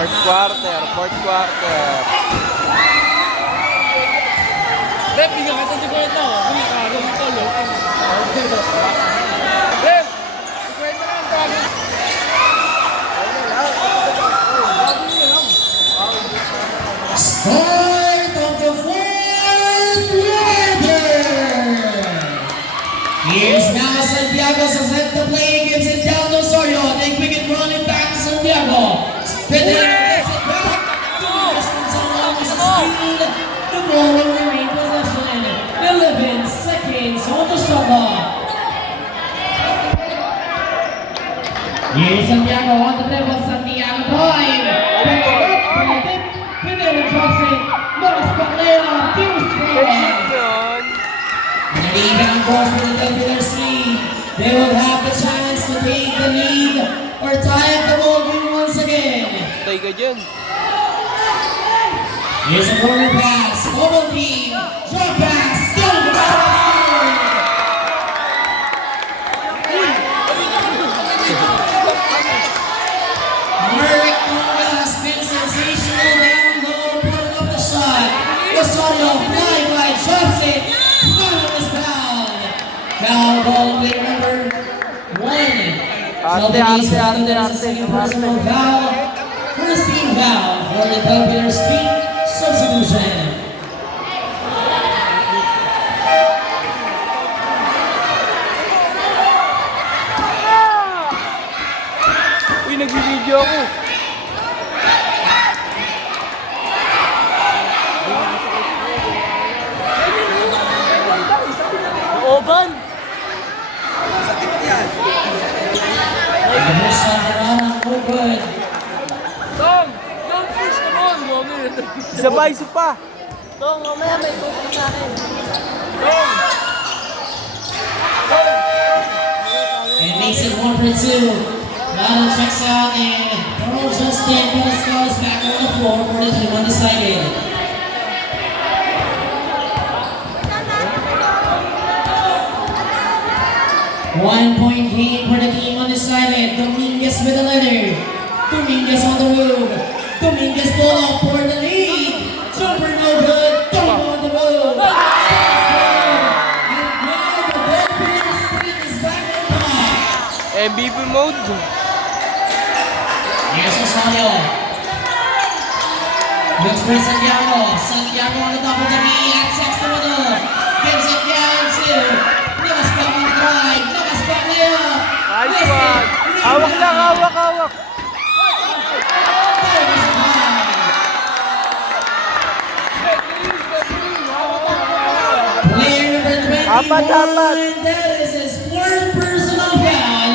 Fourth quarter. Rep, hindi ka sa kwento. Uy, kago mo to, lo. Rep, kwento na ang tawagin. Start of the fourth quarter. Here's now Santiago to set the play, gives it down to Osorio. They quick it running back to Santiago. Pedro gets it back. Distance along is speed. The ball will remain possession. 11 seconds on the shot clock. Here's Santiago on the level. Santiago time. Pedro drops it. Lost but layoff. Too strong. And the rebound goes for the Delphiners lead. They will have the chance to take the lead or tie up the ball game once again. Tay ka dyan. Here's a corner pass. Double team. Drop pass. Still down. Merrick Conga has been sensational down low, putting up the shot. Osorio fly by, drops it. Final is foul. Foul ball player number 1. Sheldon East London is the second personal foul. First team foul for the Delphiners team. Substitution. Uy, nag-video ako. Oban! The first shot around, no good. Tom, push ka mo. Isa pa. Dong, mamaya may post ka sa akin. It makes it 1 for 2. Lalo checks out and Earl Justin goes back on the floor for the team undecided. One-point game for the team undecided. Dominguez with the letter. Dominguez on the move. Dominguez pull up for the lead. Jumper no good. Dump on the move. And now the Delphiners team is back on top. MVP mode. Here's Osorio. Looks for Santiago. Santiago on the top of the knee. Access to the middle. Gives it down to Nakaspang on the drive. Nakaspang layup. Nice one. Hawak lang, hawak. Player number 21. Apat. That is his fourth personal foul.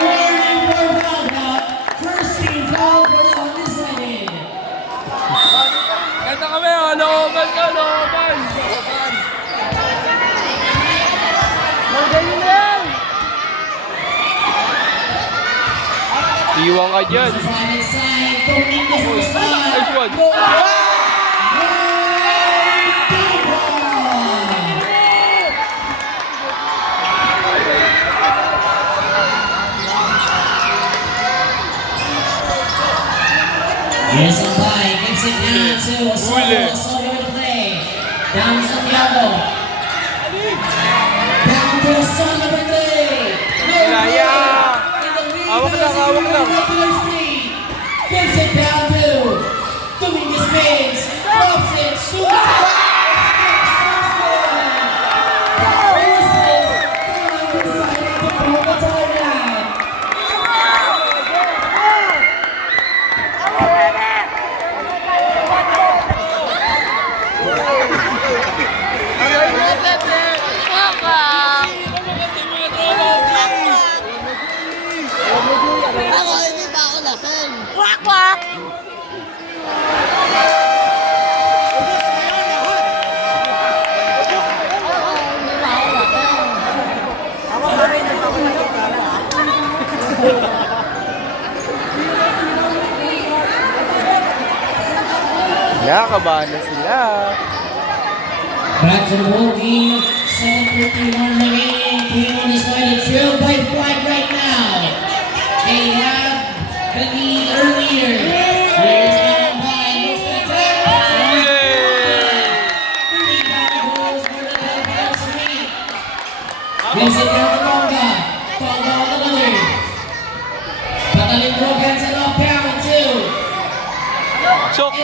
Warning for foul count. First team foul for the undecided. Kanta kami, looban ka. Iwan ka dyan. Final side. Dominguez on the spot. Nice one. Go. Here's a play, gives it down to Osorio. Osorio with the play. Down to Santiago. Down to Osorio with the play. Kaya. Hawak lang. Gives it down to Dominguez Bates. Drops it, shoots it. Ako, hindi pa ako lasing. Kwak! Nakakabahan na sila. Back to the ball game. 7:51 remaining. Team undecided trail by 5 right now. They have the lead earlier. Padaling Brogans and off count two. Chok.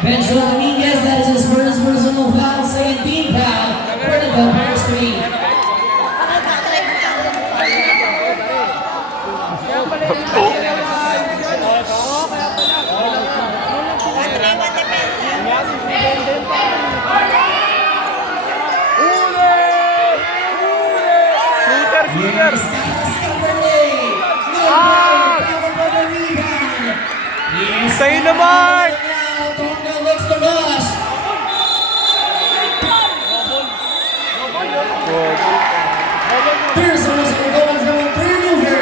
Benjo Dominguez, that is his first personal foul, second team foul for the Bears three. Shooter. Sa'yo na, Mark! Tonga looks to rush. Pearson was going to go from a turnover.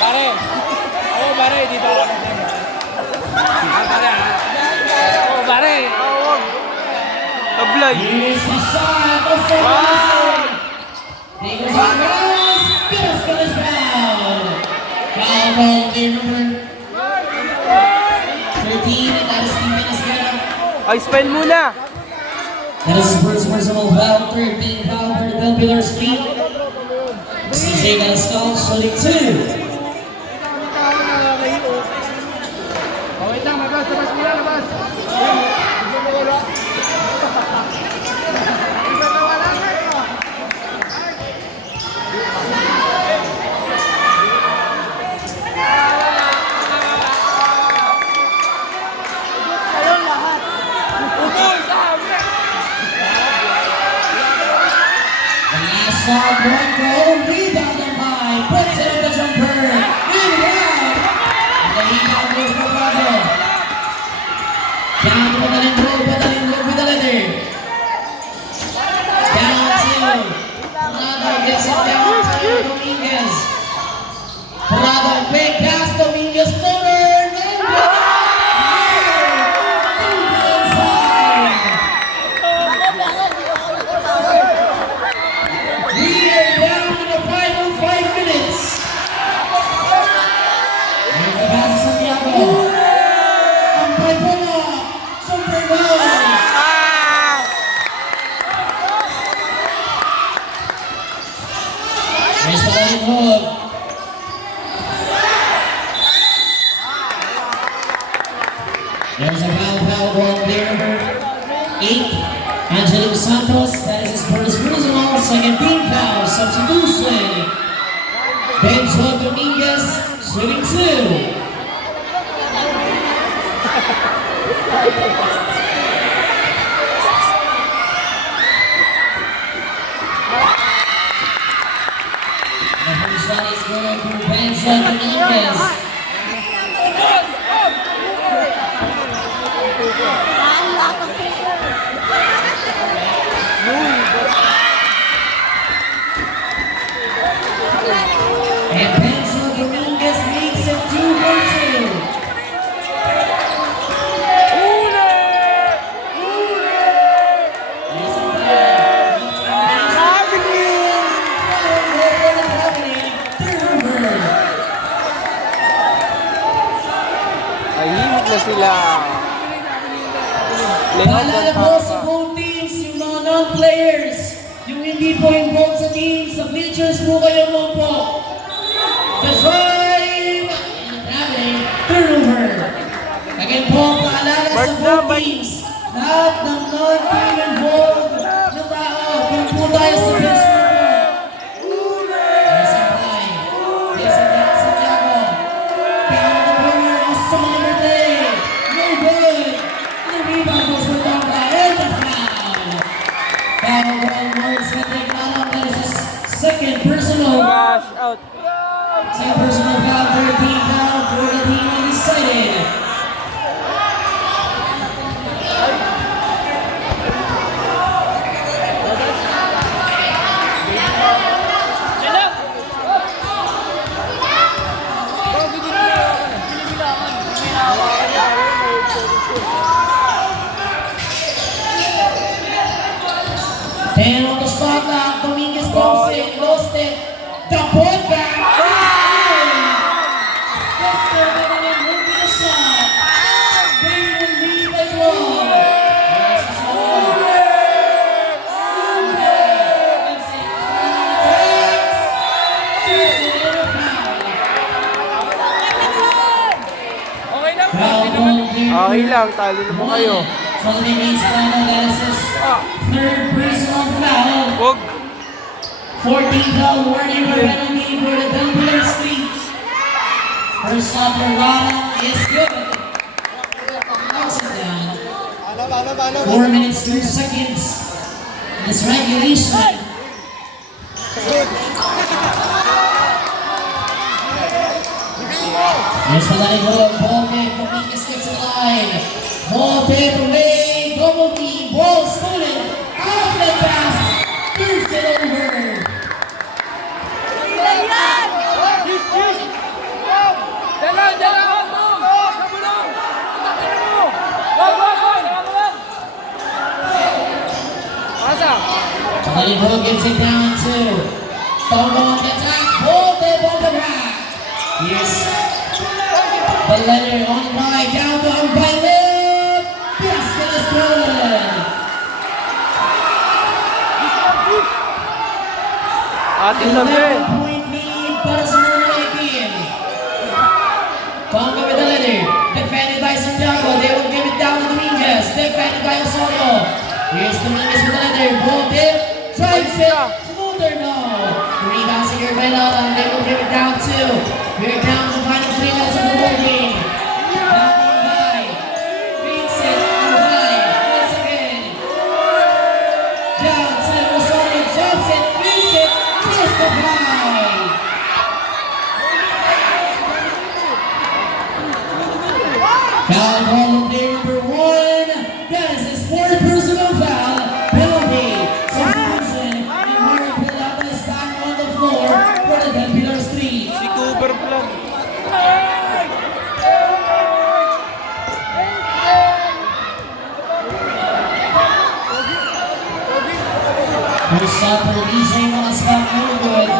Pare. Oo, pare. Di ba ako nasema? Pare, ha? Oo, pare. Tablay. Here's the shot of Ferguson. Nicholas Alvarez, Pearson is foul. Foul ball, game number 13, that is Steven Esqueda. Ay, spell muna. That is his first personal foul, 13 foul for the Bellpillars team. CJ Gascal shooting two. Wait lang, labas muna, labas. Shot, one goal, rebounded by, puts it up the jumper, and out. And the rebound goes for Bravo. Down with the length with the leather. Down to Bravo, gets it down to Dominguez. Bravo, quick pass, Dominguez, floater, no good. We are down to the final 5 minutes. Here's the pass to Santiago. Ampay po na. Super goal. Here's the line hook. There's a foul ball there. 8. Angelo Santos, that is his first personal, second team foul, substitution. Benjo Dominguez, shooting two. The first shot is going for Benjo Dominguez. And Benjo Dominguez makes it 2 for 2. Tahimik na sila. Paalala po sa both teams, yung mga non-players, yung hindi po involved sa teams, sa bleachers po kayo mo po. The drive! Traveling, turnover. Again po, paalala sa both teams, lahat ng non-team involved na tao, kung po tayo sa bench po. There's a play. There's a back sa Santiago. Down the corner, Osama number 3. No good. The rebound goes for Tonga and the foul. Foul on Lord Cedric Alam, that is his second personal. Cash out. Second personal foul, 13 foul for the team undecided. And on the spot lock, Dominguez bumps it, lost it. The putback. Let's go, and move the shot. They will lead as well. Okay lang po. Hindi naman. Okay lang, talo naman kayo. So the next final analysis, third personal foul. Huwag. 14 foul warning for penalty for the Dunbar Street. First shot for Ronald is good. Knocks it down. 4 minutes, 2 seconds. This regulation. Here's the line for ball game. Dominguez gets in line. Ball tip away. Double team. Ball stolen. Out the pass. Turns it over. Jalan, jalan. Sabulong. Takin mo. Wag. Asa? Talibro gets it down to Tongo on the attack. Ball tip on the back. Yes. The letter on by down one by left. Basket is good. Atin na, Ben. 11-point lead para sa Manila team. Tonga with the letter. Defended by Santiago. They will give it down to Dominguez. Defended by Osorio. Here's Dominguez with the letter. Ball tip. Drives it. Smoother no. Rebound secure by Lala. They will give it down to. We're down to the final 3 minutes of the ball game. Nothing by. Beats it. High. Once again. Down to Osorio. Jumps it. Beats it. Just the fly. Foul call on player number 1. That is his 4th personal foul. Penalty. Substitution. And Mark Pilata is back on the floor for the Dunbar Street. Si Cooper Plan. First shot for DJ Malascap. No good.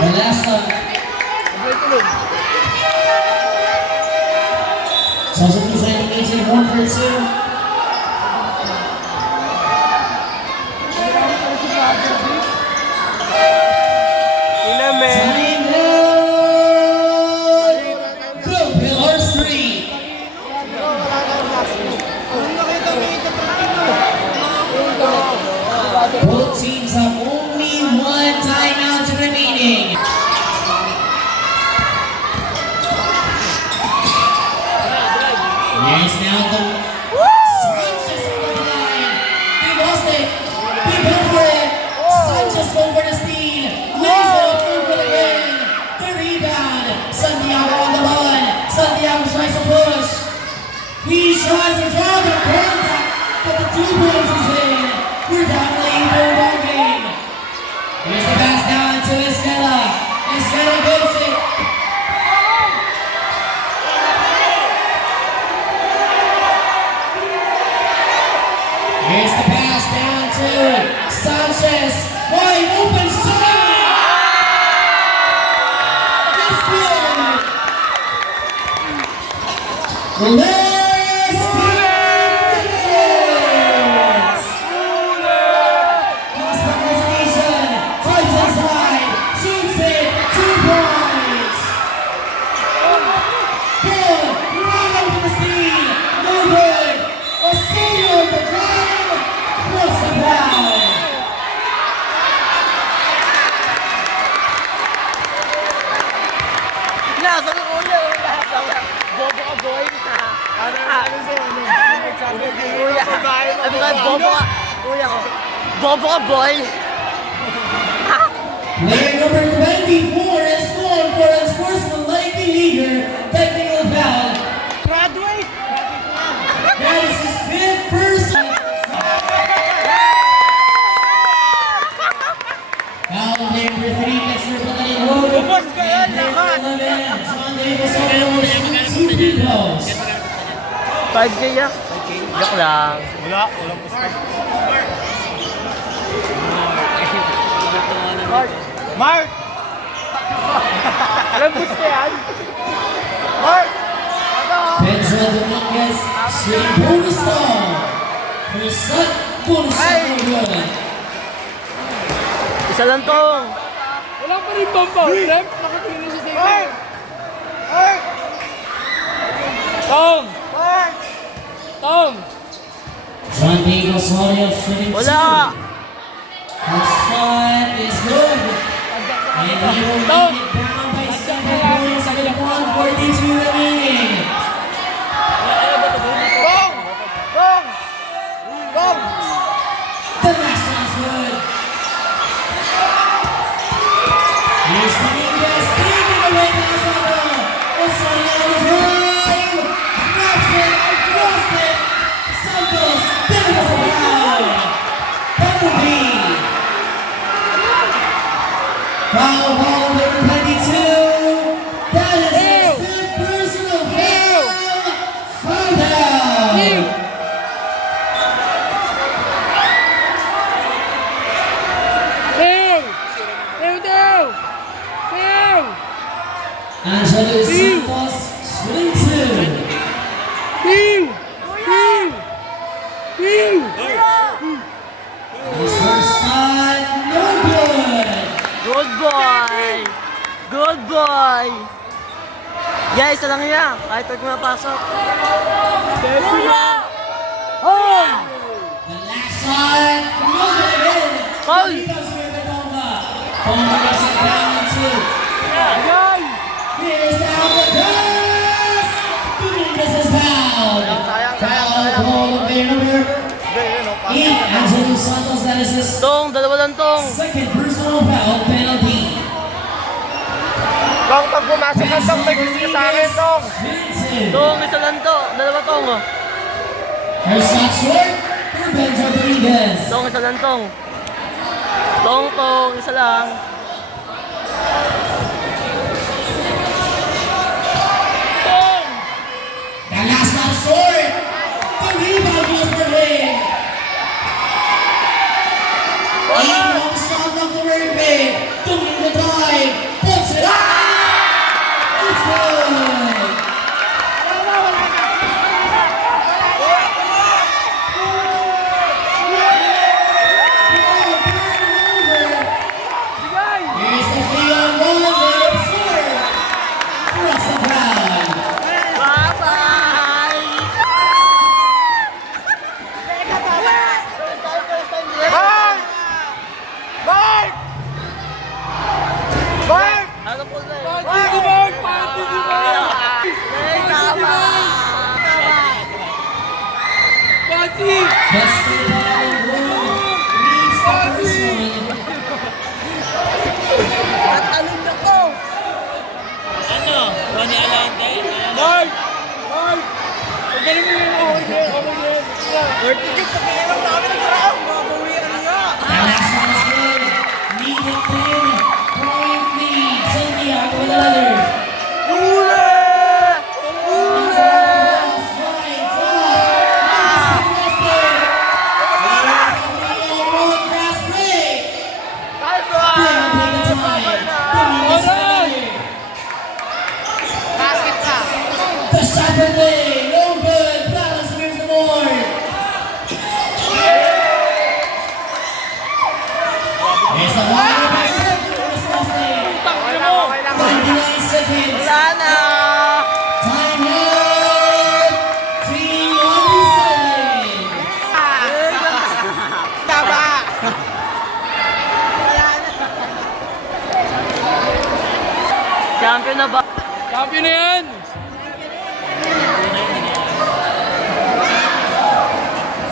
The last one. Substitution indicated 1 for 2. Ina, men. Time out. Blue Pillar Street. Both teams have only 1 timeout remaining. Here's now the Sanchez on the line. He lost it. He went for it. Sanchez going for the steal. Lays it up over again. The rebound. Santiago on the run. Santiago tries to push. He tries to draw the contact, but the 2 points is in. We're down lane for the ball game. Here's the pass down to Escala. Escala gets it. Here's the pass down to Sanchez. Wide open shot. It's good. Let's minutes. Cross the presentation. Drives inside. Shoots it. 2 points. Good. Ronald with the steal. No good. Osorio on the drive. Cross the foul. Nasa ko ulo. Bobo ka, boy. Kuya. Ano ka, bobo ka. Kuya ko. Bobo ka, boy. Player number 24 is scored for his sportsmanlike leader. Technical foul. Broadway. That is his 5th person. Foul on player number 3 gets 5K yan. Joke lang. Wala, walang puste. Mark! Walang puste yan. Mark! Pedro Dominguez, swing bonus ball. First set, bonus ball, no good. Isa lang tong. Wala pa rin bomba. Rep, nakatingin sa safety. Mark! Mark! Tong! Mark! Tong! John Diego Osorio shooting Wala. two. First shot is good. And he will lead it down by 7 points with 1:42 remaining. Gong! Gong! Gong! The last one's good. Here's Dominguez, taking away by Osorio. Osorio on the drive. Knocks it, lost it. Santos, there was a foul. Bumblebee. Foul ball number 22. That is his fifth personal foul. Foul down. Ew! Ew, ew! Ew! Angelo Santos shooting two. Ew! Ew! Ew! His first shot, no good. Good boy. Good boy. Yeah, isa lang yan. Kahit pag mapasok. Oh! The last shot, no good again. Foul. Rebounds here by Bonga. Bonga gets it down two. Here's down the pass. Dominguez is fouled. Foul ball play number 8. Angelo Santos, that is his Tong, dalawa lang tong. second personal foul penalty. Gong, pag pumasok ka tong, may gusto ka sa akin tong. Vincent. Tong, isa lang to. Dalawa tong. Oh. Her shot short for Pedro Dominguez. Tong, isa lang tong. Tong, isa lang. That last shot short. The rebound goes for him. 8 long shot from the Mermaid. Doing the drive. Puts it up. It's good. Here's the 3-on-1. Let it score. Russell Brown. Bye-bye! Mark! Mark! Mark! Ano po na Party si Mark! Party si Mark! Eh, tama! Party! That's the ball room. Leads the first one. Tatalon na ko! Mark! Mark! Magaling mo yun! Okay, okay. The last one is good. Lead it 10-point lead. Santiago with another. The shot for play, no good. Dallas wins the board. There's the wide by Chris Wesley. 29 seconds. Wala na! Time out. Team on the sideline. Champion na ba? Champion na yan!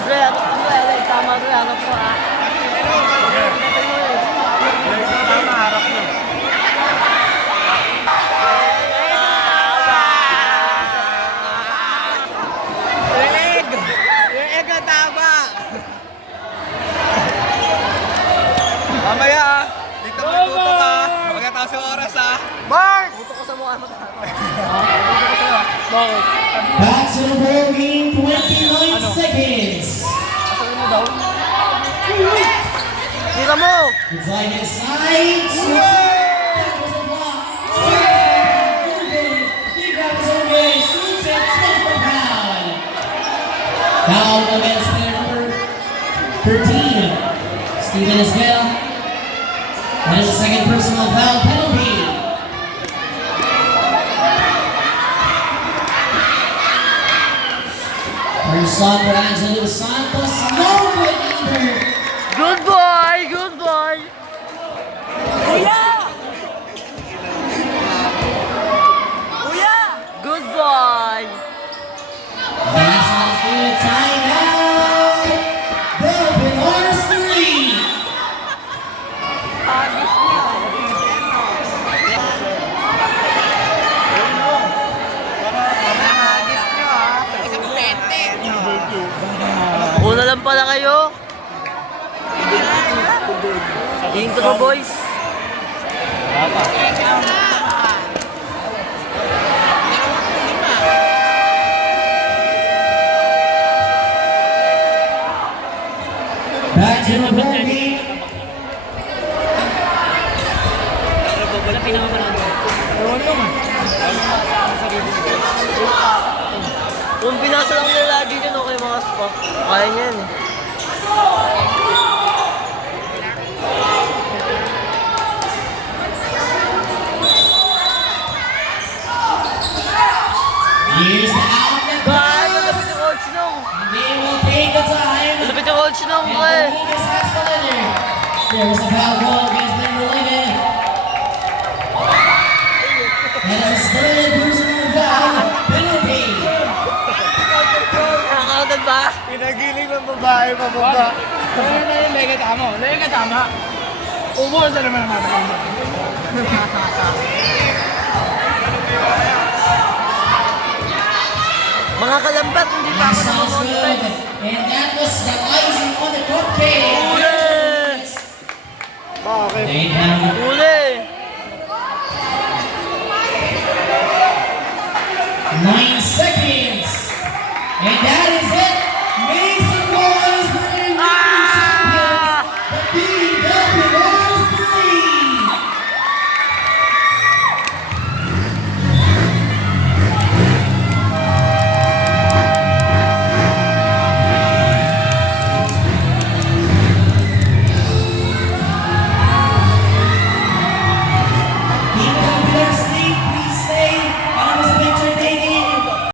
Dre, ano po ba? Tama Dre, ano po ah? Tama, harap na. Mamaya ah. Dito mo tutok ah. Pagkatapos yung oras ah. Mark! Puto ko sa mukha mo. Puto ko sa'yo ah. Bakit? Back to the ball game, 29 seconds. Asalan mo daw? Tira mo! It's like inside. That was a block. He grabs his own way, shoots it, takes the foul. Foul against player number 13, Steven Isbell. That is the second personal foul penalty. First shot for Angelo Santos, no good either. Good boy! Good boy! Kuya! Kuya! Good boy! That shot is good, tied out. Broken Horse 3. Una lang pala kayo. Intro mo, boys. Back to the ball game. Kung pinasa lang nila lagi yun, okay mga spot. Kaya niya yan eh. Here's the outlet Bye! pass. Malapit yung coach nung. And they will take the time. Malapit yung coach nung, And pre. Rodriguez has the letter. There was a foul call against number 11. That is his third personal foul penalty. Nakakaundan ba? Pinagiling ng babae pababa. Ano na yun? Lega tama. Lega tama. Ubos na naman ang matagal mo. Mga kalambat, hindi pa That ako sounds good. nakamonetize. And that was the icing on the court cake. Uli! Bakit? They have